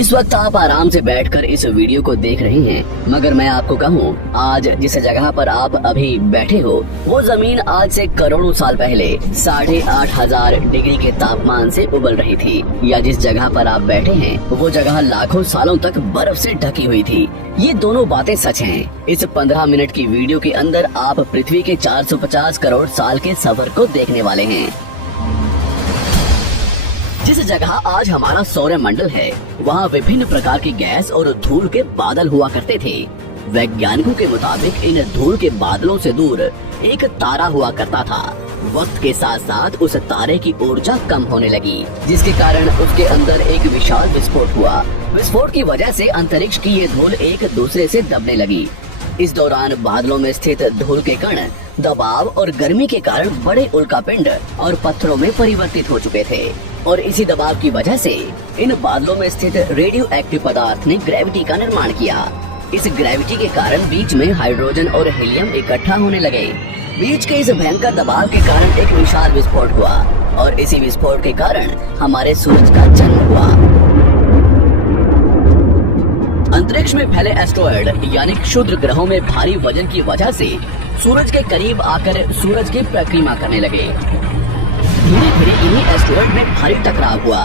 इस वक्त आप आराम से बैठकर इस वीडियो को देख रहे हैं, मगर मैं आपको कहूँ, आज जिस जगह पर आप अभी बैठे हो वो जमीन आज से करोड़ों साल पहले 8,500 डिग्री के तापमान से उबल रही थी, या जिस जगह पर आप बैठे हैं वो जगह लाखों सालों तक बर्फ से ढकी हुई थी। ये दोनों बातें सच हैं। इस 15 मिनट की वीडियो के अंदर आप पृथ्वी के 450 करोड़ साल के सफर को देखने वाले हैं। जिस जगह आज हमारा सौरमंडल है, वहाँ विभिन्न प्रकार की गैस और धूल के बादल हुआ करते थे। वैज्ञानिकों के मुताबिक इन धूल के बादलों से दूर एक तारा हुआ करता था। वक्त के साथ साथ उस तारे की ऊर्जा कम होने लगी, जिसके कारण उसके अंदर एक विशाल विस्फोट हुआ। विस्फोट की वजह से अंतरिक्ष की ये धूल एक दूसरे से दबने लगी। इस दौरान बादलों में स्थित धूल के कण दबाव और गर्मी के कारण बड़े उल्कापिंड और पत्थरों में परिवर्तित हो चुके थे, और इसी दबाव की वजह से इन बादलों में स्थित रेडियो एक्टिव पदार्थ ने ग्रेविटी का निर्माण किया। इस ग्रेविटी के कारण बीच में हाइड्रोजन और हीलियम इकट्ठा होने लगे। बीच के इस भयंकर दबाव के कारण एक विशाल विस्फोट हुआ, और इसी विस्फोट के कारण हमारे सूरज का जन्म हुआ। अंतरिक्ष में फैले एस्ट्रॉयड यानी क्षुद्र ग्रहों में भारी वजन की वजह से सूरज के करीब आकर सूरज की परिक्रमा करने लगे। धीरे धीरे इन्हीं एस्ट्रॉयड में भारी टकराव हुआ,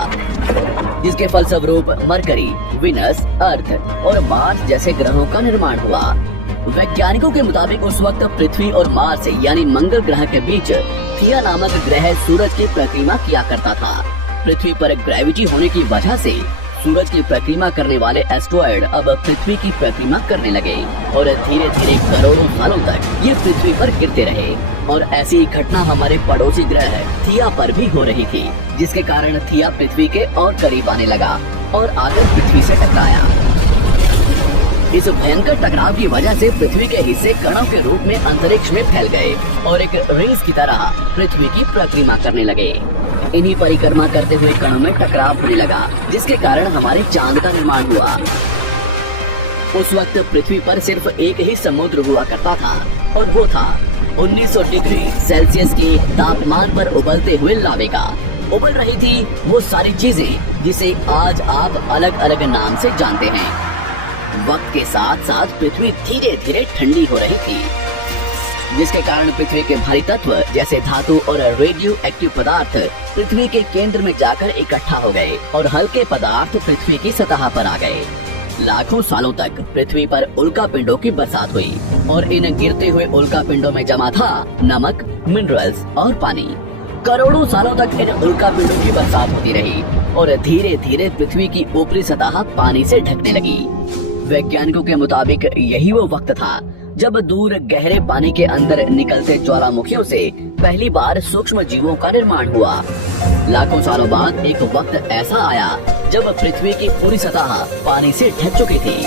जिसके फलस्वरूप मरकरी, विनस, अर्थ और मार्स जैसे ग्रहों का निर्माण हुआ। वैज्ञानिकों के मुताबिक उस वक्त पृथ्वी और मार्स यानी मंगल ग्रह के बीच थिया नामक ग्रह सूरज की परिक्रमा किया करता था। पृथ्वी पर ग्रेविटी होने की वजह से सूरज की परिक्रमा करने वाले एस्ट्रॉयड अब पृथ्वी की परिक्रमा करने लगे, और धीरे धीरे करोड़ों सालों तक ये पृथ्वी पर गिरते रहे। और ऐसी ही घटना हमारे पड़ोसी ग्रह थिया पर भी हो रही थी, जिसके कारण थिया पृथ्वी के और करीब आने लगा और आकर पृथ्वी से टकराया। इस भयंकर टकराव की वजह से पृथ्वी के हिस्से कणों के रूप में अंतरिक्ष में फैल गए और एक रेस की तरह पृथ्वी की परिक्रमा करने लगे। इन्हीं परिक्रमा करते हुए कणों में टकराव होने लगा, जिसके कारण हमारे चांद का निर्माण हुआ। उस वक्त पृथ्वी पर सिर्फ एक ही समुद्र हुआ करता था, और वो था 1900 डिग्री सेल्सियस के तापमान पर उबलते हुए लावे का। उबल रही थी वो सारी चीजें जिसे आज आप अलग अलग नाम से जानते हैं। वक्त के साथ साथ पृथ्वी धीरे धीरे ठंडी हो रही थी, जिसके कारण पृथ्वी के भारी तत्व जैसे धातु और रेडियो एक्टिव पदार्थ पृथ्वी के केंद्र में जाकर इकट्ठा हो गए, और हल्के पदार्थ पृथ्वी की सतह पर आ गए। लाखों सालों तक पृथ्वी पर उल्कापिंडों की बरसात हुई, और इन गिरते हुए उल्कापिंडों में जमा था नमक, मिनरल्स और पानी। करोड़ों सालों तक इन उल्कापिंडों की बरसात होती रही, और धीरे धीरे पृथ्वी की ऊपरी सतह पानी से ढकने लगी। वैज्ञानिकों के मुताबिक यही वो वक्त था जब दूर गहरे पानी के अंदर निकलते ज्वालामुखियों से पहली बार सूक्ष्म जीवों का निर्माण हुआ। लाखों सालों बाद एक वक्त ऐसा आया जब पृथ्वी की पूरी सतह पानी से ढक चुकी थी।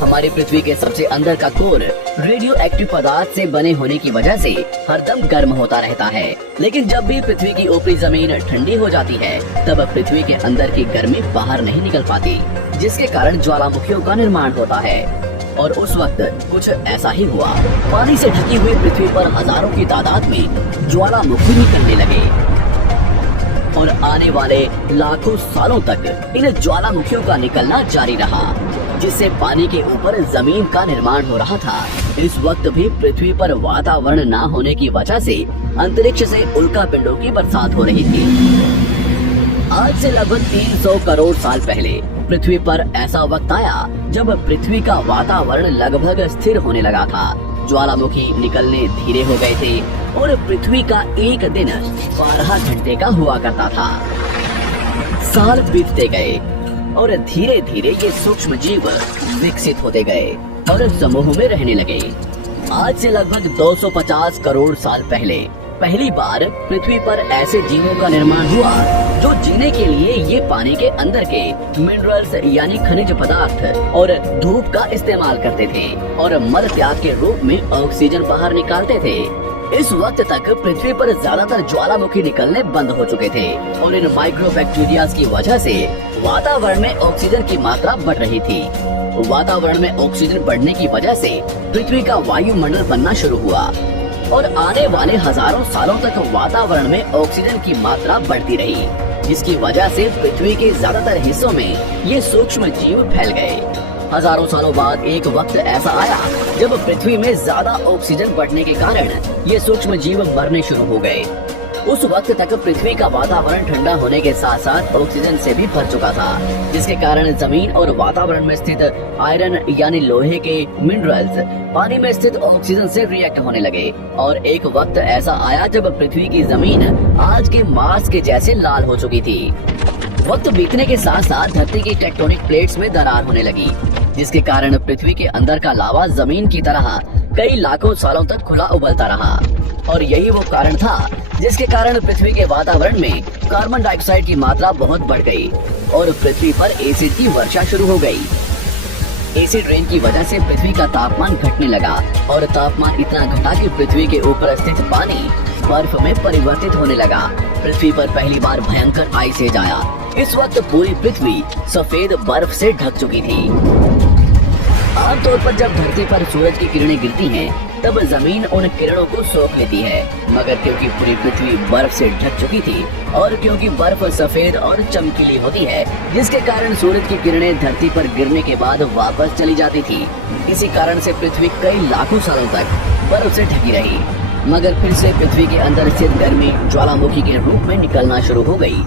हमारी पृथ्वी के सबसे अंदर का कोर रेडियो एक्टिव पदार्थ से बने होने की वजह से हरदम गर्म होता रहता है, लेकिन जब भी पृथ्वी की ऊपरी जमीन ठंडी हो जाती है, तब पृथ्वी के अंदर की गर्मी बाहर नहीं निकल पाती, जिसके कारण ज्वालामुखियों का निर्माण होता है। और उस वक्त कुछ ऐसा ही हुआ। पानी से ढकी हुई पृथ्वी पर हजारों की तादाद में ज्वालामुखी निकलने लगे, और आने वाले लाखों सालों तक इन ज्वालामुखियों का निकलना जारी रहा, जिससे पानी के ऊपर जमीन का निर्माण हो रहा था। इस वक्त भी पृथ्वी पर वातावरण न होने की वजह से अंतरिक्ष से उल्कापिंडों की बरसात हो रही थी। आज से लगभग 300 करोड़ साल पहले पृथ्वी पर ऐसा वक्त आया जब पृथ्वी का वातावरण लगभग स्थिर होने लगा था। ज्वालामुखी निकलने धीरे हो गए थे, और पृथ्वी का एक दिन 12 घंटे का हुआ करता था। साल बीतते गए, और धीरे धीरे ये सूक्ष्म जीव विकसित होते गए और समूह में रहने लगे। आज से लगभग 250 करोड़ साल पहले पहली बार पृथ्वी पर ऐसे जीवों का निर्माण हुआ जो जीने के लिए ये पानी के अंदर के मिनरल्स यानी खनिज पदार्थ और धूप का इस्तेमाल करते थे, और मल त्याग के रूप में ऑक्सीजन बाहर निकालते थे। इस वक्त तक पृथ्वी पर ज्यादातर ज्वालामुखी निकलने बंद हो चुके थे, और इन माइक्रोबैक्टीरिया की वजह से वातावरण में ऑक्सीजन की मात्रा बढ़ रही थी। वातावरण में ऑक्सीजन बढ़ने की वजह से पृथ्वी का वायुमंडल बनना शुरू हुआ, और आने वाले हजारों सालों तक वातावरण में ऑक्सीजन की मात्रा बढ़ती रही। जिसकी वजह से पृथ्वी के ज्यादातर हिस्सों में ये सूक्ष्म जीव फैल गए। हजारों सालों बाद एक वक्त ऐसा आया जब पृथ्वी में ज्यादा ऑक्सीजन बढ़ने के कारण ये सूक्ष्म जीव मरने शुरू हो गए। उस वक्त तक पृथ्वी का वातावरण ठंडा होने के साथ साथ ऑक्सीजन से भी भर चुका था, जिसके कारण जमीन और वातावरण में स्थित आयरन यानी लोहे के मिनरल्स पानी में स्थित ऑक्सीजन से रिएक्ट होने लगे। और एक वक्त ऐसा आया जब पृथ्वी की जमीन आज के मार्स के जैसे लाल हो चुकी थी। वक्त बीतने के साथ साथ धरती की टेक्टोनिक प्लेट्स में दरार होने लगी, जिसके कारण पृथ्वी के अंदर का लावा जमीन की तरह कई लाखों सालों तक खुला उबलता रहा। और यही वो कारण था जिसके कारण पृथ्वी के वातावरण में कार्बन डाइऑक्साइड की मात्रा बहुत बढ़ गई और पृथ्वी पर एसिड की वर्षा शुरू हो गई। एसिड रेन की वजह से पृथ्वी का तापमान घटने लगा और तापमान इतना घटा कि पृथ्वी के ऊपर स्थित पानी बर्फ में परिवर्तित होने लगा। पृथ्वी पर पहली बार भयंकर आइस एज आया। इस वक्त पूरी पृथ्वी सफेद बर्फ से ढक चुकी थी। आमतौर पर जब धरती पर सूरज की किरणें गिरती हैं, तब जमीन उन किरणों को सोख लेती है, मगर क्योंकि पूरी पृथ्वी बर्फ से ढक चुकी थी और क्योंकि बर्फ सफेद और चमकीली होती है, जिसके कारण सूरज की किरणें धरती पर गिरने के बाद वापस चली जाती थी। इसी कारण से पृथ्वी कई लाखों सालों तक बर्फ से ढकी रही, मगर फिर से पृथ्वी के अंदर स्थित गर्मी ज्वालामुखी के रूप में निकलना शुरू हो गई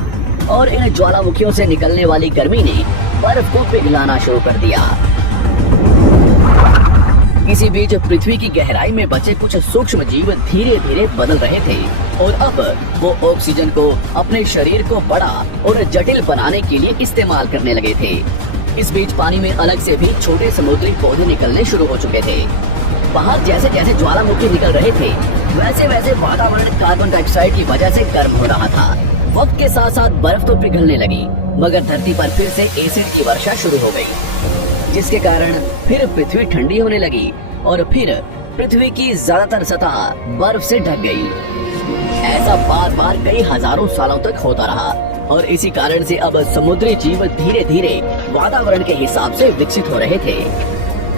और इन ज्वालामुखियों से निकलने वाली गर्मी ने बर्फ को पिघलाना शुरू कर दिया। इसी बीच पृथ्वी की गहराई में बचे कुछ सूक्ष्म जीव धीरे धीरे बदल रहे थे और अब वो ऑक्सीजन को अपने शरीर को बड़ा और जटिल बनाने के लिए इस्तेमाल करने लगे थे। इस बीच पानी में अलग से भी छोटे समुद्री पौधे निकलने शुरू हो चुके थे। बाहर जैसे जैसे ज्वालामुखी निकल रहे थे, वैसे वैसे वातावरण कार्बन डाइऑक्साइड की वजह से गर्म हो रहा था। वक्त के साथ साथ बर्फ तो पिघलने लगी, मगर धरती पर फिर से एसिड की वर्षा शुरू हो गई, जिसके कारण फिर पृथ्वी ठंडी होने लगी और फिर पृथ्वी की ज्यादातर सतह बर्फ से ढक गई। ऐसा बार बार कई हजारों सालों तक होता रहा और इसी कारण से अब समुद्री जीव धीरे धीरे वातावरण के हिसाब से विकसित हो रहे थे।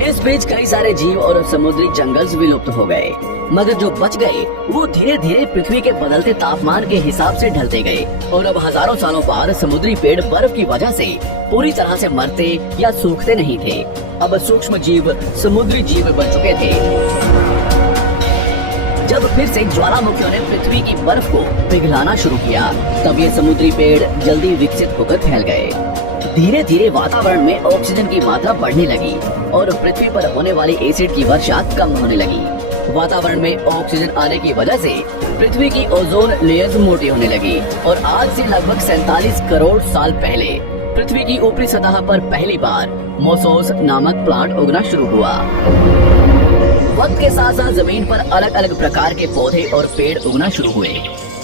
इस बीच कई सारे जीव और समुद्री जंगल विलुप्त हो गए, मगर जो बच गए वो धीरे धीरे पृथ्वी के बदलते तापमान के हिसाब से ढलते गए और अब हजारों सालों बाद समुद्री पेड़ बर्फ की वजह से पूरी तरह से मरते या सूखते नहीं थे। अब सूक्ष्म जीव समुद्री जीव बन चुके थे। जब फिर से ज्वालामुखियों ने पृथ्वी की बर्फ को पिघलाना शुरू किया, तब ये समुद्री पेड़ जल्दी विकसित होकर फैल गए। धीरे धीरे वातावरण में ऑक्सीजन की मात्रा बढ़ने लगी और पृथ्वी पर होने वाली एसिड की वर्षा कम होने लगी। वातावरण में ऑक्सीजन आने की वजह से पृथ्वी की ओजोन लेयर्स मोटी होने लगी और आज से लगभग 47 करोड़ साल पहले पृथ्वी की ऊपरी सतह पर पहली बार मोसोस नामक प्लांट उगना शुरू हुआ। वक्त के साथ साथ जमीन पर अलग अलग प्रकार के पौधे और पेड़ उगना शुरू हुए।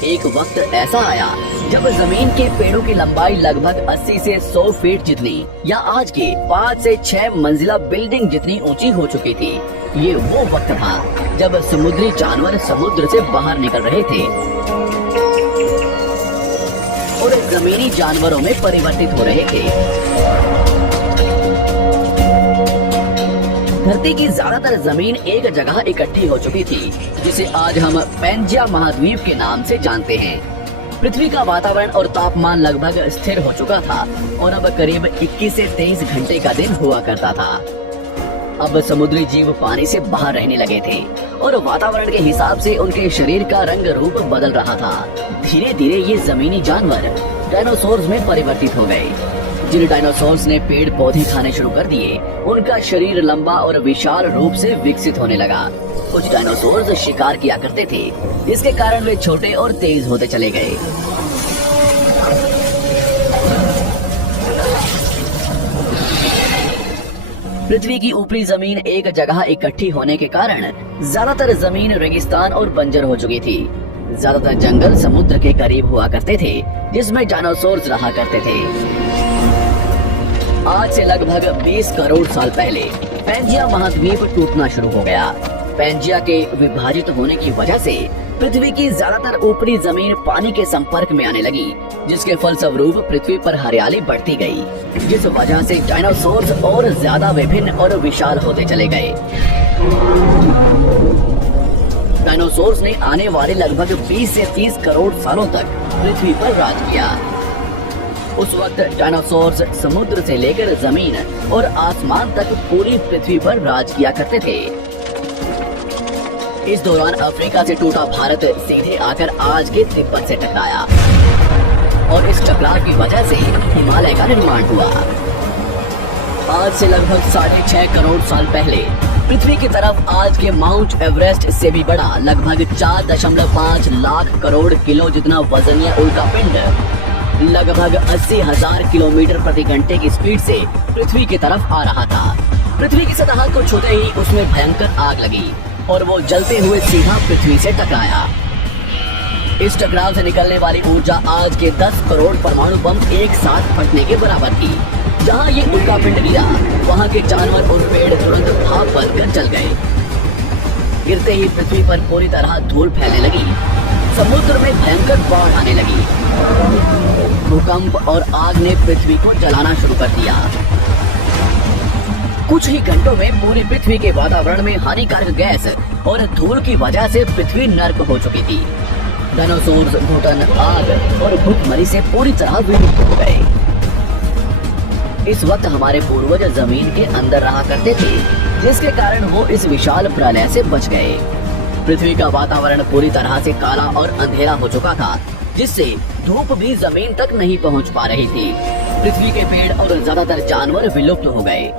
एक वक्त ऐसा आया जब जमीन के पेड़ों की लंबाई लगभग 80 से 100 फीट जितनी या आज के 5 से 6 मंजिला बिल्डिंग जितनी ऊंची हो चुकी थी। ये वो वक्त था जब समुद्री जानवर समुद्र से बाहर निकल रहे थे और जमीनी जानवरों में परिवर्तित हो रहे थे। धरती की ज्यादातर जमीन एक जगह इकट्ठी हो चुकी थी, जिसे आज हम पैंजिया महाद्वीप के नाम से जानते हैं। पृथ्वी का वातावरण और तापमान लगभग स्थिर हो चुका था और अब करीब 21 से 23 घंटे का दिन हुआ करता था। अब समुद्री जीव पानी से बाहर रहने लगे थे और वातावरण के हिसाब से उनके शरीर का रंग रूप बदल रहा था। धीरे धीरे ये जमीनी जानवर डायनासोर्स में परिवर्तित हो गए। जिन डायनासोर्स ने पेड़ पौधे खाने शुरू कर दिए, उनका शरीर लंबा और विशाल रूप से विकसित होने लगा। कुछ डायनासोर्स शिकार किया करते थे, जिसके कारण वे छोटे और तेज होते चले गए। पृथ्वी की ऊपरी जमीन एक जगह इकट्ठी होने के कारण ज्यादातर जमीन रेगिस्तान और बंजर हो चुकी थी। ज्यादातर जंगल समुद्र के करीब हुआ करते थे, जिसमें डायनासोर्स रहा करते थे। आज से लगभग 20 करोड़ साल पहले पैंजिया महाद्वीप टूटना शुरू हो गया। पैंजिया के विभाजित होने की वजह से पृथ्वी की ज्यादातर ऊपरी जमीन पानी के संपर्क में आने लगी, जिसके फलस्वरूप पृथ्वी पर हरियाली बढ़ती गई, जिस वजह से डायनासोर्स और ज्यादा विभिन्न और विशाल होते चले गए। डायनासोर्स ने आने वाले लगभग 20 से 30 करोड़ सालों तक पृथ्वी पर राज किया। उस वक्त डायनासोर्स समुद्र से लेकर जमीन और आसमान तक पूरी पृथ्वी पर राज किया करते थे। इस दौरान अफ्रीका से टूटा भारत सीधे आकर आज के तिब्बत से टकराया और इस टकराव की वजह से हिमालय का निर्माण हुआ। आज से लगभग 6.5 करोड़ साल पहले पृथ्वी की तरफ आज के माउंट एवरेस्ट से भी बड़ा लगभग 4.5 लाख करोड़ किलो जितना वजनीय उल्कापिंड लगभग 80,000 किलोमीटर प्रति घंटे की स्पीड से पृथ्वी की तरफ आ रहा था। पृथ्वी की सतह को छूते ही उसमें भयंकर आग लगी और वो जलते हुए सीधा पृथ्वी से टकराया। इस टकराव से निकलने वाली ऊर्जा आज के 10 करोड़ परमाणु बम एक साथ फटने के बराबर थी। जहाँ ये उल्कापिंड गिरा वहाँ के जानवर और पेड़ तुरंत भाप बनकर जल गए। गिरते ही पृथ्वी पर पूरी तरह धूल फैलने लगी। समुद्र में भयंकर बाढ़ आने लगी। भूकंप और आग ने पृथ्वी को जलाना शुरू कर दिया। कुछ ही घंटों में पूरी पृथ्वी के वातावरण में हानिकारक गैस और धूल की वजह से पृथ्वी नर्क हो चुकी थी। डायनासोर्स, घुटन, आग और भूखमरी से पूरी तरह विलुप्त हो गए। इस वक्त हमारे पूर्वज जमीन के अंदर रहा करते थे, जिसके कारण वो इस विशाल प्रलय से बच गए। पृथ्वी का वातावरण पूरी तरह से काला और अंधेरा हो चुका था, जिससे धूप भी जमीन तक नहीं पहुंच पा रही थी। पृथ्वी के पेड़ और ज्यादातर जानवर विलुप्त हो गए।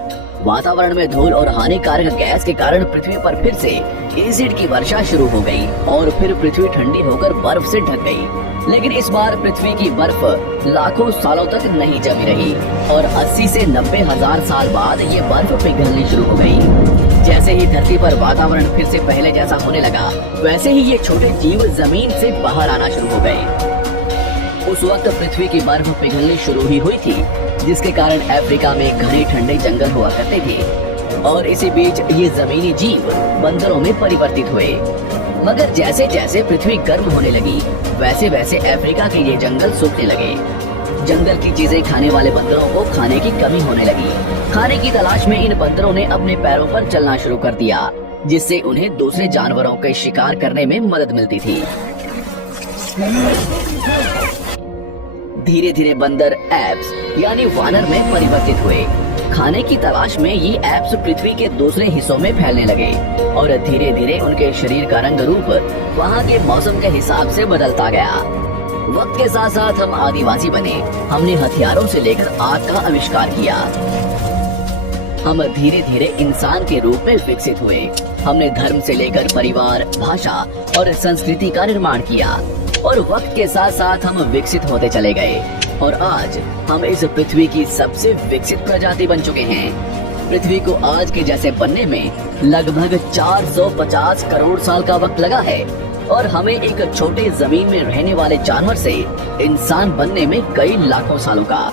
वातावरण में धूल और हानिकारक गैस के कारण पृथ्वी पर फिर से एसिड की वर्षा शुरू हो गई और फिर पृथ्वी ठंडी होकर बर्फ से ढक गई। लेकिन इस बार पृथ्वी की बर्फ लाखों सालों तक नहीं जमी रही और 80 से 90 हजार साल बाद ये बर्फ पिघलनी शुरू हो गई। जैसे ही धरती पर वातावरण फिर से पहले जैसा होने लगा, वैसे ही ये छोटे जीव जमीन से बाहर आना शुरू हो गए। उस वक्त पृथ्वी की बर्फ पिघलनी शुरू ही हुई थी, जिसके कारण अफ्रीका में घने ठंडे जंगल हुआ करते थे और इसी बीच ये जमीनी जीव बंदरों में परिवर्तित हुए। मगर जैसे जैसे पृथ्वी गर्म होने लगी, वैसे वैसे अफ्रीका के ये जंगल सूखने लगे। जंगल की चीजें खाने वाले बंदरों को खाने की कमी होने लगी। खाने की तलाश में इन बंदरों ने अपने पैरों पर चलना शुरू कर दिया, जिससे उन्हें दूसरे जानवरों के शिकार करने में मदद मिलती थी। धीरे धीरे बंदर एप्स यानी वानर में परिवर्तित हुए। खाने की तलाश में ये एप्स पृथ्वी के दूसरे हिस्सों में फैलने लगे और धीरे धीरे उनके शरीर का रंग रूप वहाँ के मौसम के हिसाब से बदलता गया। वक्त के साथ साथ हम आदिवासी बने। हमने हथियारों से लेकर आग का आविष्कार किया। हम धीरे धीरे इंसान के रूप में विकसित हुए। हमने धर्म से लेकर परिवार, भाषा और संस्कृति का निर्माण किया और वक्त के साथ साथ हम विकसित होते चले गए और आज हम इस पृथ्वी की सबसे विकसित प्रजाति बन चुके हैं। पृथ्वी को आज के जैसे बनने में लगभग 450 करोड़ साल का वक्त लगा है और हमें एक छोटे जमीन में रहने वाले जानवर से इंसान बनने में कई लाखों सालों का।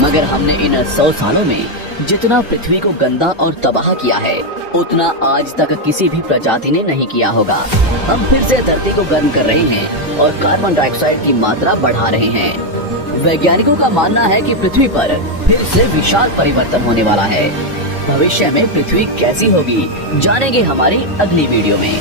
मगर हमने इन 100 सालों में जितना पृथ्वी को गंदा और तबाह किया है, उतना आज तक किसी भी प्रजाति ने नहीं किया होगा। हम फिर से धरती को गर्म कर रहे हैं और कार्बन डाइऑक्साइड की मात्रा बढ़ा रहे हैं। वैज्ञानिकों का मानना है कि पृथ्वी पर फिर से विशाल परिवर्तन होने वाला है। भविष्य में पृथ्वी कैसी होगी, जानेंगे हमारी अगली वीडियो में।